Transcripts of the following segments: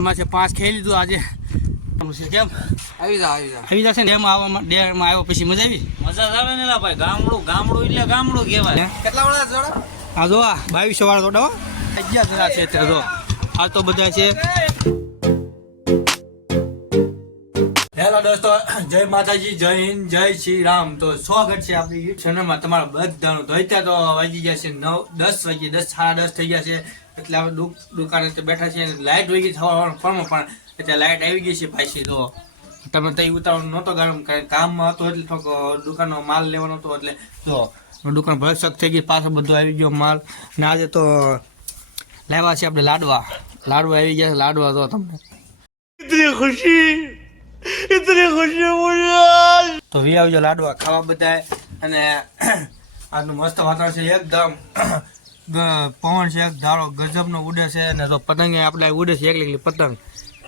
એમાં છે પાંચ ખેલી લીધું આજે. કેમ? આવી જા આવી જા. આવી જશે ડેમ આવવામાં ડેમમાં આવ્યો પછી મજા આવી? મજા આવે ને ભાઈ. ગામડું ગામડું એટલે ગામડું કહેવાય. કેટલા વાળા જોડા? આ જો આ બાવીસો વાળા થોડા અગિયાર જણા છે જો. આ તો બધા છે. હેલો દોસ્તો જય માતાજી જય હિન્દ જય શ્રી રામ. તો સ્વાગત છે આપણી યુટ્યુબ ચેનલમાં તમારા બધાનું. તો અત્યારે તો વાગી ગયા છે નવ દસ વાગી દસ સાડા દસ થઈ ગયા છે. એટલે હવે દુકાને બેઠા છે લાઇટ વહી ગઈ થવાનું પણ પણ એટલે લાઇટ આવી ગઈ છે પાછી તો. તમે તઈ ઉતાવળ નહોતો કારણ કામમાં હતો એટલે થોડોક દુકાનનો માલ લેવાનો હતો એટલે જો દુકાન ભરસક થઈ ગઈ પાછો બધો આવી ગયો માલ. ને આજે તો લાવ્યા છે આપણે લાડવા. લાડવા આવી ગયા લાડવા તો તમને. ખુશી તો વી આવજો લાડવા ખાવા બધા અને આજનું મસ્ત વાતાવરણ છે એકદમ. પવન છે, ધારો ગજબનો ઉડે છે અને તો પતંગ આપણે ઉડે છે, એકલી એકલી પતંગ.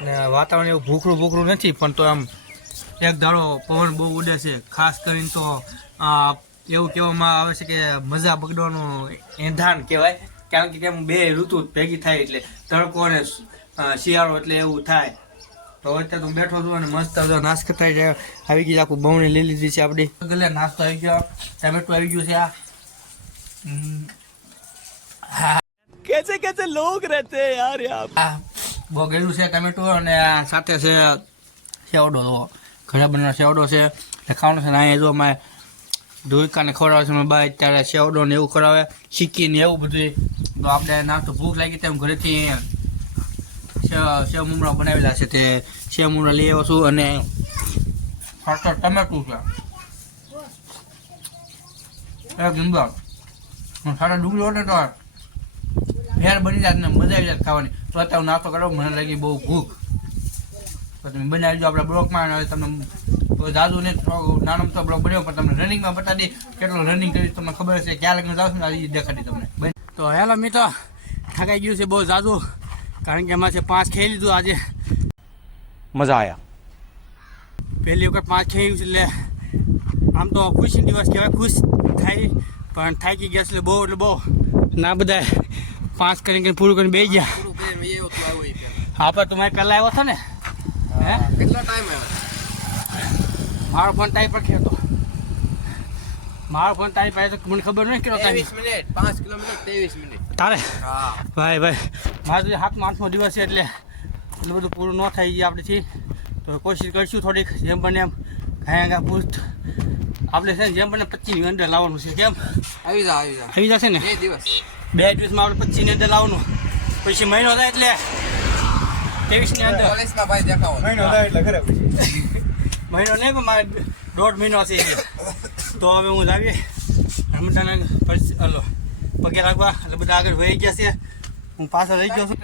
ને વાતાવરણ એવું ભૂખરું ભૂખરું નથી, પણ તો આમ એક ધારો પવન બહુ ઉડે છે, ખાસ કરીને તો એવું કહેવામાં આવે છે કે મજા બગડવાનું એંધાણ કહેવાય. કારણ કે કેમ બે ઋતુ ભેગી થાય એટલે તડકો અને શિયાળો એટલે એવું થાય. તો અત્યારે હું બેઠો છું અને મસ્ત જો નાસ્તો થાય છે. આવી ગઈ આખું બહુણી લીલી લીધી છે આપણી. ગલે નાસ્તો આવી ગયો. ટમેટું આવી ગયું છે આ. આ બહુ ગળ્યું છે ટમેટું અને સાથે છે સેવડો ઘણા બધા સેવડો છે. ને ખાવાનું છે ને અહીંયા જો અમારે ધોઈકાને ખવડાવે છે બાય ત્યારે સેવડો ને એવું ખવડાવે સિક્કી ને એવું બધું તો આપણે તો ભૂખ લાગી તેમ ઘરેથી સેવ મુમરા બનાવેલા છે તે સેવ મુમડા લઈ આવ્યો છું અને ફરતો ટમેટું છે. એક લીંબા સારા ડુંગળી ઓટે તો ફેર બની જાત ને મજા આવી જાત ખાવાની. તો અત્યારે નાસ્તો કરો મને લાગી બહુ ભૂખ. તો તમે બનાવી દો આપણા બ્લોકમાં હવે તમને જાદુ ને નાનો તો બ્લોક બન્યો પણ તમને રનિંગમાં બતાવી દે કેટલો રનિંગ કરીશ તમને ખબર હશે ક્યાં લગ્ન જાવ ને આજે દેખાડી તમને. તો હેલો મિત્રો થાકાઈ ગયું છે બહુ જાદુ કારણ કે એમાં છે પાંચ ખાઈ લીધું આજે. મજા આવ્યા પહેલી વખત પાંચ ખાઈ એટલે આમ તો ખુશ દિવસ કહેવાય ખુશ થાય પણ થાકી ગયા એટલે બહુ એટલે બહુ. ના બધા પાંચ કરીને પૂરું કરીને બેસી ગયા. એવું તું. આપણે તમારે પહેલા આવ્યો હતો ને? હે કેટલો ટાઈમ આવ્યો? મારો ફોન ટાઈપ પર હતો મારો ફોન તારી પાસે તો મને ખબર નહીં કેટલો ટાઈમ મિનિટ પાંચ કિલોમીટર ત્રેવીસ મિનિટ તારે? ભાઈ ભાઈ. મારે તો હાથ માણસનો દિવસ છે એટલે એટલું બધું પૂરું ન થઈ જાય આપણેથી તો કોશિશ કરીશું થોડીક જેમ બને એમ કાંઈ કાંઈ પૂછ આપણે છે ને જેમ બને પચીસની અંદર લાવવાનું છે કેમ? આવી જા આવી જા. આવી જશે ને? બે દિવસ. બે દિવસમાં આપણે પચીસની અંદર લાવવાનું. પછી મહિનો થાય એટલે ત્રેવીસની અંદર. પોલીસના ભાઈ દેખાવો. મહિનો નહીં પણ મારે દોઢ મહિનો છે તો હવે હું લાવીએ. રમતાને હલો પગે રાખવા એટલે બધા આગળ વહી ગયા છે. હું પાછળ રહી ગયો છું.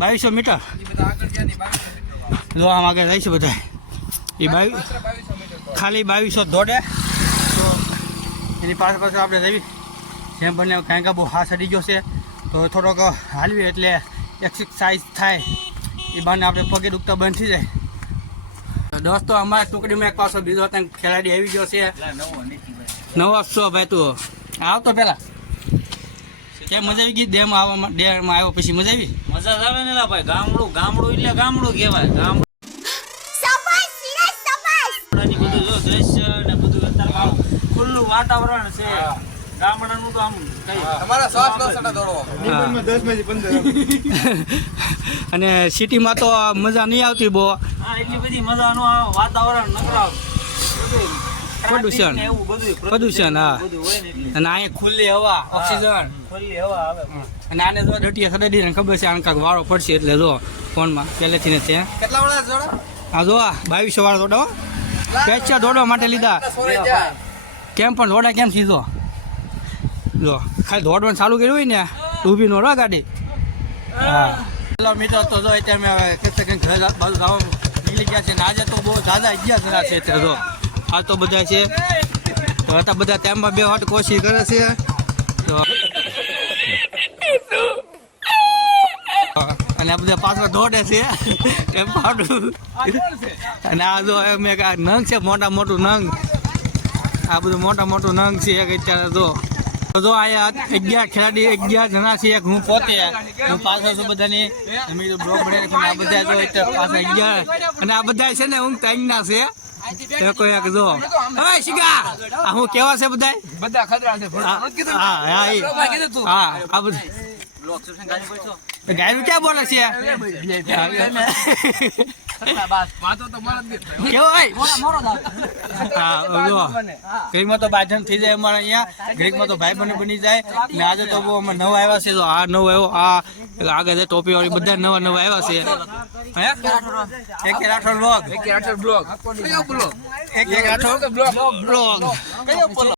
બાવીસો મીટર. ઈ બધા આગળ ગયા ની બાવીસો મીટર વાળા. જો આમ આગળ રહીશું બધા. એ બાવીસ. ખાલી બાવીસો દોડે. તો એની પાછળ પાછળ આપણે રવી જેમ બને કારણ કે બહુ હાથ સડી ગયો છે. તો થોડોક હાલવી એટલે એક્સરસાઇઝ થાય. એ બાને આપણે પગે દુખતા બંધ થઈ જાય. દોસ્તો અમારા ટુકડીમાં એક પાછો બીજો ત્યાં ખેલાડી આવી ગયો છે. નવો સો ભાઈ તું. આવતો પેલા. કેમ મજા આવી ગઈ? ડેમ આવવામાં ડેમમાં આવ્યો પછી મજા આવી? મજા આવે ને ભાઈ. ગામડું ગામડું એટલે ગામડું કહેવાય. ગામડું બધું જો દ્રશ્ય ને બધું ખુલ્લું વાતાવરણ છે. ગામડાનું તો આમ તમારા શ્વાસ નો સટા દોડવો અને સિટીમાં તો મજા નહીં આવતી બહુ હા એટલી બધી મજા નો વાતાવરણ નકરાવ પ્રદૂષણ. પ્રદૂષણ, હા. બધું હોય ને એટલે. અને અહીંયા ખુલ્લી હવા ઓક્સિજન. ખુલ્લી હવા આવે. અને આને જો ડટીએ સદાડી ને ખબર છે આને વાળો પડશે એટલે જો ફોનમાં પહેલેથી ને છે કેટલા વાળા જોડા? હા જો આ બાવીસો વાળો જોડો સ્પેશિયલ દોડવા માટે લીધા. કેમ પણ દોડા કેમ સીધો? જો ખાલી દોડવાનું ચાલુ કર્યું હોય ને ઊભી નો રહો ગાડી. હા. ચલો મિત્રો, તો જો અત્યારે અમે હવે કંઈક ઘરે બાજુ જવા નીકળી ગયા છે ને આજે તો બહુ દાદા ગયા ઘણા છે અત્યારે જો. આ તો બધા છે. તો હતા બધા ટાઈમમાં બે વાટ કોશી કરે છે. તો અને આ બધા પાછળ દોડે છે. એમ પાડું. અને આ જો મેં નંગ છે, મોટા મોટું નંગ. આ બધું મોટા મોટું નંગ છે અત્યારે જો. તો જો આયા અગિયાર ખેલાડી અગિયાર જણા છે એક હું પોતે હું પાછળ છું બધાની. અમે તો બ્લોક બનાવી આ બધા તો એક પાછા અગિયાર. અને આ બધા છે ને હું ત્રણના છે. તો કોઈ એક જો. હવે શિકા આ હું કેવા છે બધા બધા ખતરા છે. હા હા હા હા આ બધા ગાયનું ક્યાં બોલે છે? ગ્રીકમાં તો બાજન થઈ જાય અમારે અહીંયા. ગ્રીકમાં તો ભાઈ બને બની જાય. ને આજે તો બહુ અમે નવા આવ્યા છે તો આ નવો આવ્યો આ આગળ ટોપી વાળી બધા નવા નવા આવ્યા છે. એક એક એક એક બ્લોગ